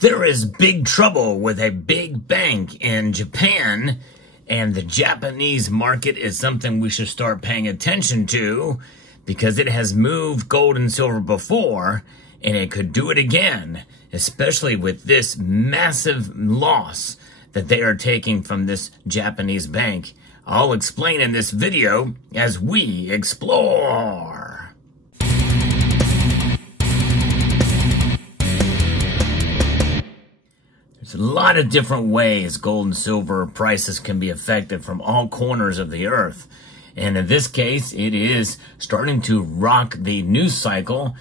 There is big trouble with a big bank in Japan, and the Japanese market is something we should start paying attention to because it has moved gold and silver before, and it could do it again, especially with this massive loss that they are taking from this Japanese bank. I'll explain in this video as we explore. There's a lot of different ways gold and silver prices can be affected from all corners of the earth. And in this case, it is starting to rock the news cycle,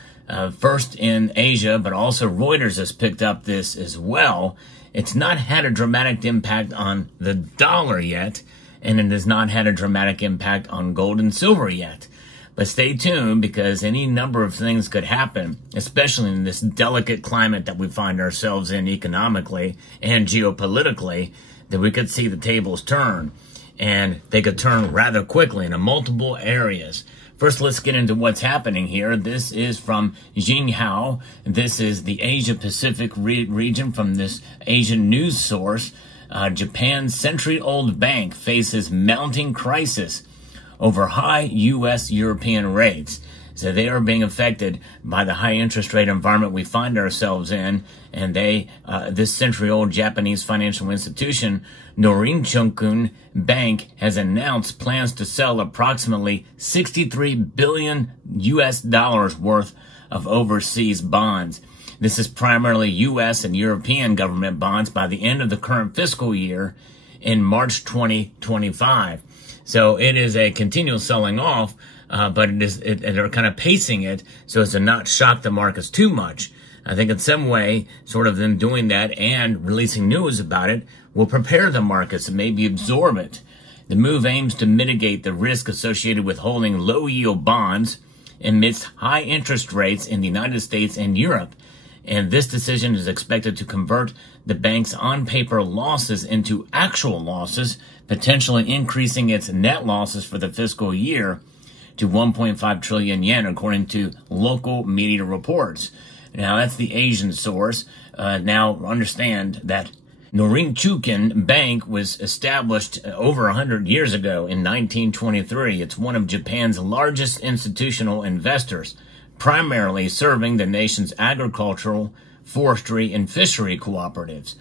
first in Asia, but also Reuters has picked up this as well. It's not had a dramatic impact on the dollar yet, and it has not had a dramatic impact on gold and silver yet. But stay tuned, because any number of things could happen, especially in this delicate climate that we find ourselves in economically and geopolitically, that we could see the tables turn. And they could turn rather quickly in multiple areas. First, let's get into what's happening here. This is from Xinhua. This is the Asia-Pacific region from this Asian news source. Japan's century-old bank faces mounting crisis over high U.S.-European rates. So they are being affected by the high interest rate environment we find ourselves in. And this century-old Japanese financial institution, Norinchukin Bank, has announced plans to sell approximately $63 billion worth of overseas bonds. This is primarily U.S. and European government bonds by the end of the current fiscal year in March 2025. So it is a continual selling off, but they're kind of pacing it so as to not shock the markets too much. I think in some way, sort of them doing that and releasing news about it will prepare the markets and maybe absorb it. The move aims to mitigate the risk associated with holding low-yield bonds amidst high interest rates in the United States and Europe. And this decision is expected to convert the bank's on-paper losses into actual losses, potentially increasing its net losses for the fiscal year to 1.5 trillion yen, according to local media reports. Now, that's the Asian source. Now, understand that Norinchukin Bank was established over 100 years ago in 1923. It's one of Japan's largest institutional investors, primarily serving the nation's agricultural, forestry, and fishery cooperatives.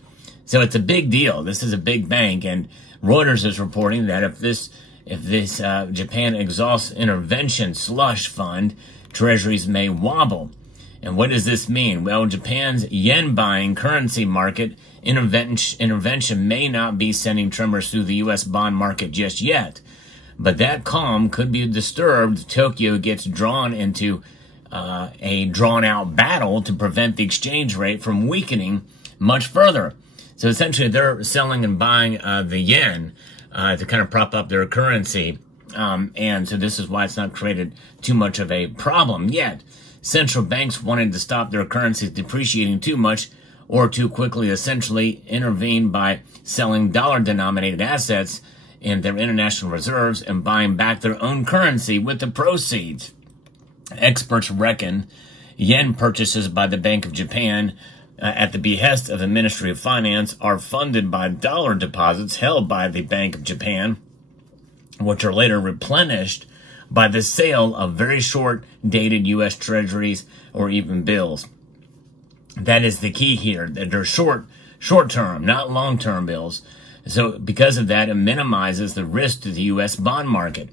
So it's a big deal. This is a big bank, and Reuters is reporting that if this Japan exhausts intervention slush fund, treasuries may wobble. And what does this mean? Well, Japan's yen-buying currency market intervention may not be sending tremors through the U.S. bond market just yet. But that calm could be disturbed if Tokyo gets drawn into a drawn-out battle to prevent the exchange rate from weakening much further. So essentially, they're selling and buying the yen to kind of prop up their currency. And so this is why it's not created too much of a problem yet. Central banks wanted to stop their currencies depreciating too much or too quickly, essentially intervene by selling dollar-denominated assets in their international reserves and buying back their own currency with the proceeds. Experts reckon yen purchases by the Bank of Japan at the behest of the Ministry of Finance are funded by dollar deposits held by the Bank of Japan, which are later replenished by the sale of very short-dated U.S. treasuries or even bills. That is the key here, that they're short-term, not long-term bills. So because of that, it minimizes the risk to the U.S. bond market.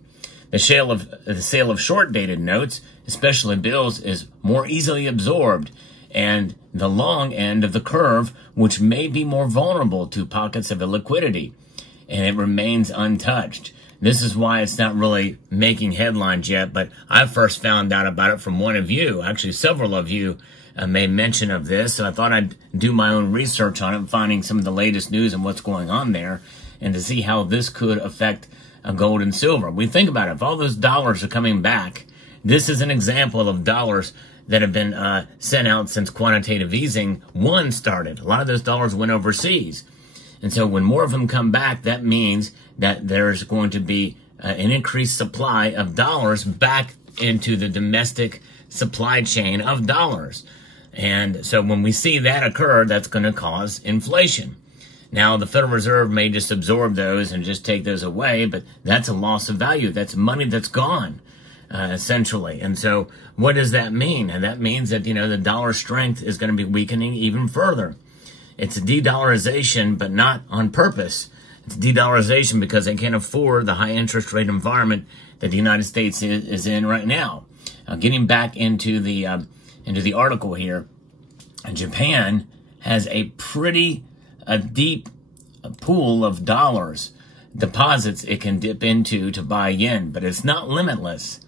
The sale of short-dated notes, especially bills, is more easily absorbed, and the long end of the curve, which may be more vulnerable to pockets of illiquidity, and it remains untouched. This is why it's not really making headlines yet, but I first found out about it from one of you. Actually, several of you made mention of this, so I thought I'd do my own research on it, finding some of the latest news and what's going on there, and to see how this could affect gold and silver. We think about it. If all those dollars are coming back, this is an example of dollars that have been sent out since quantitative easing one started. A lot of those dollars went overseas. And so when more of them come back, that means that there's going to be an increased supply of dollars back into the domestic supply chain of dollars. And so when we see that occur, that's going to cause inflation. Now, the Federal Reserve may just absorb those and just take those away, but that's a loss of value. That's money that's gone, essentially. And so what does that mean? And that means that, the dollar strength is going to be weakening even further. It's a de-dollarization, but not on purpose. It's de-dollarization because they can't afford the high interest rate environment that the United States is in right now. Getting back into the article here, Japan has a pretty deep pool of dollars, deposits it can dip into to buy yen, but it's not limitless.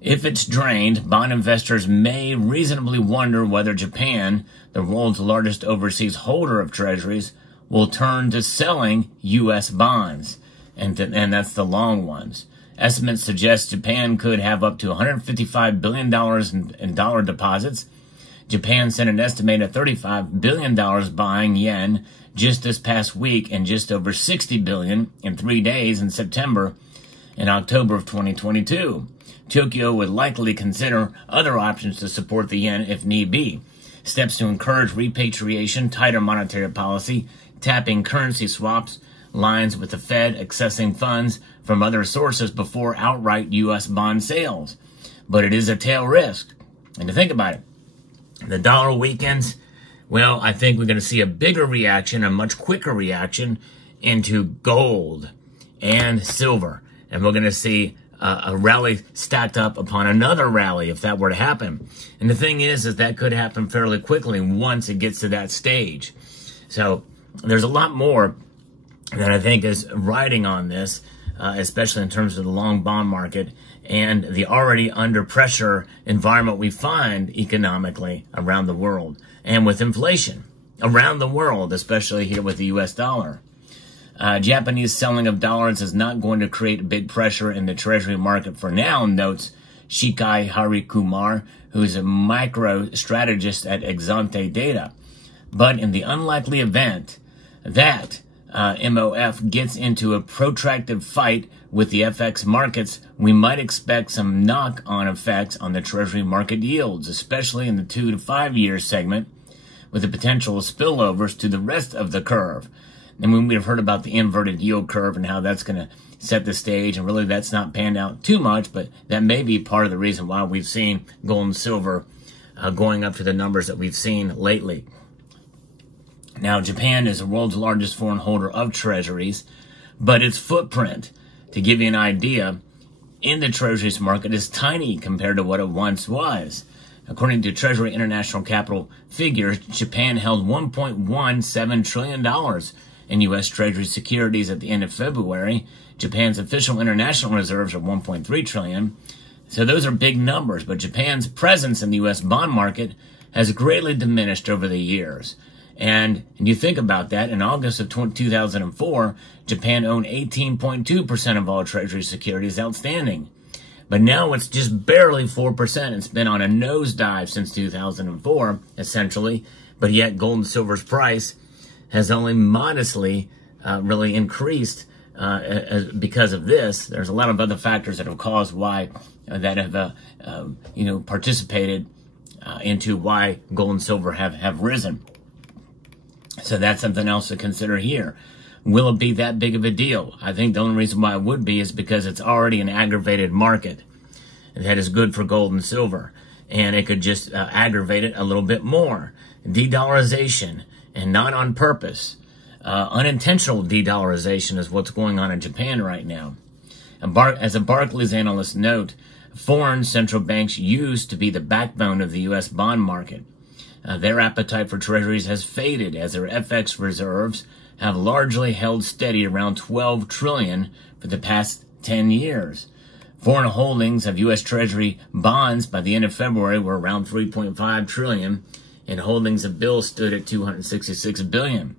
If it's drained, bond investors may reasonably wonder whether Japan, the world's largest overseas holder of treasuries, will turn to selling U.S. bonds, and that's the long ones. Estimates suggest Japan could have up to $155 billion in dollar deposits. Japan sent an estimated $35 billion buying yen just this past week, and just over $60 billion in 3 days in September and October of 2022. Tokyo would likely consider other options to support the yen if need be. Steps to encourage repatriation, tighter monetary policy, tapping currency swaps, lines with the Fed, accessing funds from other sources before outright U.S. bond sales. But it is a tail risk. And to think about it, the dollar weakens. Well, I think we're going to see a bigger reaction, a much quicker reaction into gold and silver. And we're going to see a rally stacked up upon another rally if that were to happen. And the thing is that could happen fairly quickly once it gets to that stage. So there's a lot more that I think is riding on this, especially in terms of the long bond market and the already under pressure environment we find economically around the world, and with inflation around the world, especially here with the U.S. dollar. Japanese selling of dollars is not going to create big pressure in the treasury market for now, notes Shikai Harikumar, who is a micro strategist at Exante Data. But in the unlikely event that MOF gets into a protracted fight with the FX markets, we might expect some knock-on effects on the treasury market yields, especially in the 2 to 5 year segment, with the potential spillovers to the rest of the curve. And when we've heard about the inverted yield curve and how that's going to set the stage, and really that's not panned out too much, but that may be part of the reason why we've seen gold and silver going up to the numbers that we've seen lately. Now, Japan is the world's largest foreign holder of treasuries, but its footprint, to give you an idea, in the treasuries market is tiny compared to what it once was. According to Treasury International Capital figures, Japan held $1.17 trillion in U.S. Treasury securities at the end of February. Japan's official international reserves are $1.3 trillion. So those are big numbers, but Japan's presence in the U.S. bond market has greatly diminished over the years. And you think about that, in August of 2004, Japan owned 18.2% of all Treasury securities outstanding. But now it's just barely 4%. It's been on a nosedive since 2004, essentially. But yet gold and silver's price has only modestly really increased because of this. There's a lot of other factors that have caused why, that have, participated into why gold and silver have risen. So that's something else to consider here. Will it be that big of a deal? I think the only reason why it would be is because it's already an aggravated market that is good for gold and silver. And it could just aggravate it a little bit more. De-dollarization, and not on purpose. Unintentional de-dollarization is what's going on in Japan right now. As a Barclays analyst note, foreign central banks used to be the backbone of the U.S. bond market. Their appetite for treasuries has faded as their FX reserves have largely held steady around $12 trillion for the past 10 years. Foreign holdings of U.S. Treasury bonds by the end of February were around $3.5 trillion, and holdings of bills stood at $266 billion.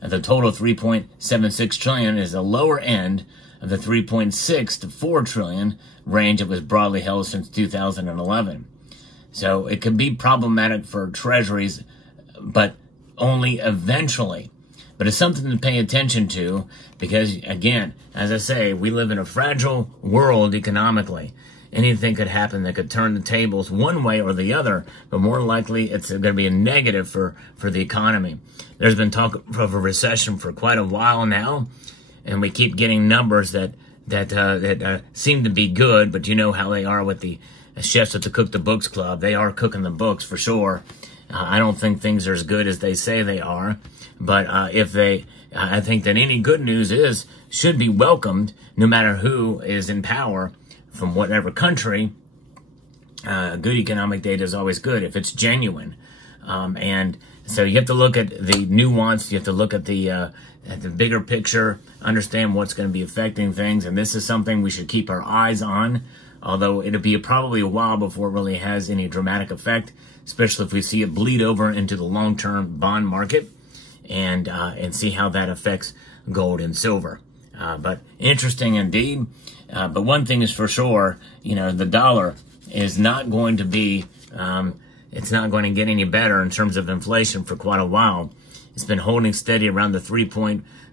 The total $3.76 trillion is the lower end of the $3.6 to $4 trillion range that was broadly held since 2011. So it could be problematic for treasuries, but only eventually. But it's something to pay attention to because, again, as I say, we live in a fragile world economically. anything could happen that could turn the tables one way or the other, but more likely it's going to be a negative for the economy. There's been talk of a recession for quite a while now, and we keep getting numbers that seem to be good, but you know how they are with the chefs at the Cook the Books Club. They are cooking the books for sure. I don't think things are as good as they say they are, but I think that any good news should be welcomed, no matter who is in power from whatever country. Good economic data is always good if it's genuine, and so you have to look at the nuance. You have to look at the bigger picture, understand what's going to be affecting things, and this is something we should keep our eyes on. Although it'll be probably a while before it really has any dramatic effect, especially if we see it bleed over into the long-term bond market, and see how that affects gold and silver. But interesting indeed. But one thing is for sure, the dollar is not going to be, it's not going to get any better in terms of inflation for quite a while. It's been holding steady around the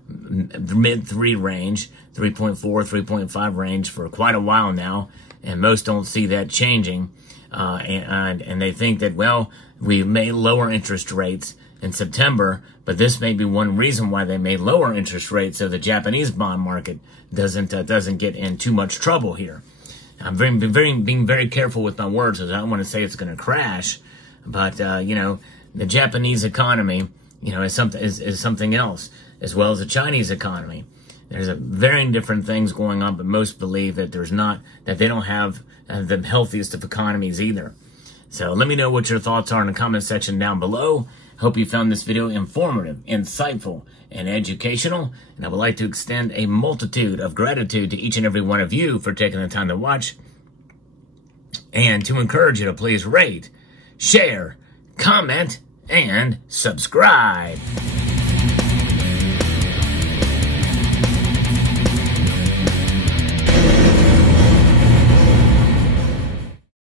mid-3 range, 3.4, 3.5 range for quite a while now, and most don't see that changing. And they think that, well, we may lower interest rates in September, but this may be one reason why they may lower interest rates so the Japanese bond market doesn't get in too much trouble here. I'm being very careful with my words, because I don't want to say it's going to crash, but the Japanese economy, is something else, as well as the Chinese economy. There's varying different things going on, but most believe that they don't have the healthiest of economies either. So let me know what your thoughts are in the comment section down below. Hope you found this video informative, insightful, and educational. And I would like to extend a multitude of gratitude to each and every one of you for taking the time to watch, and to encourage you to please rate, share, comment, and subscribe.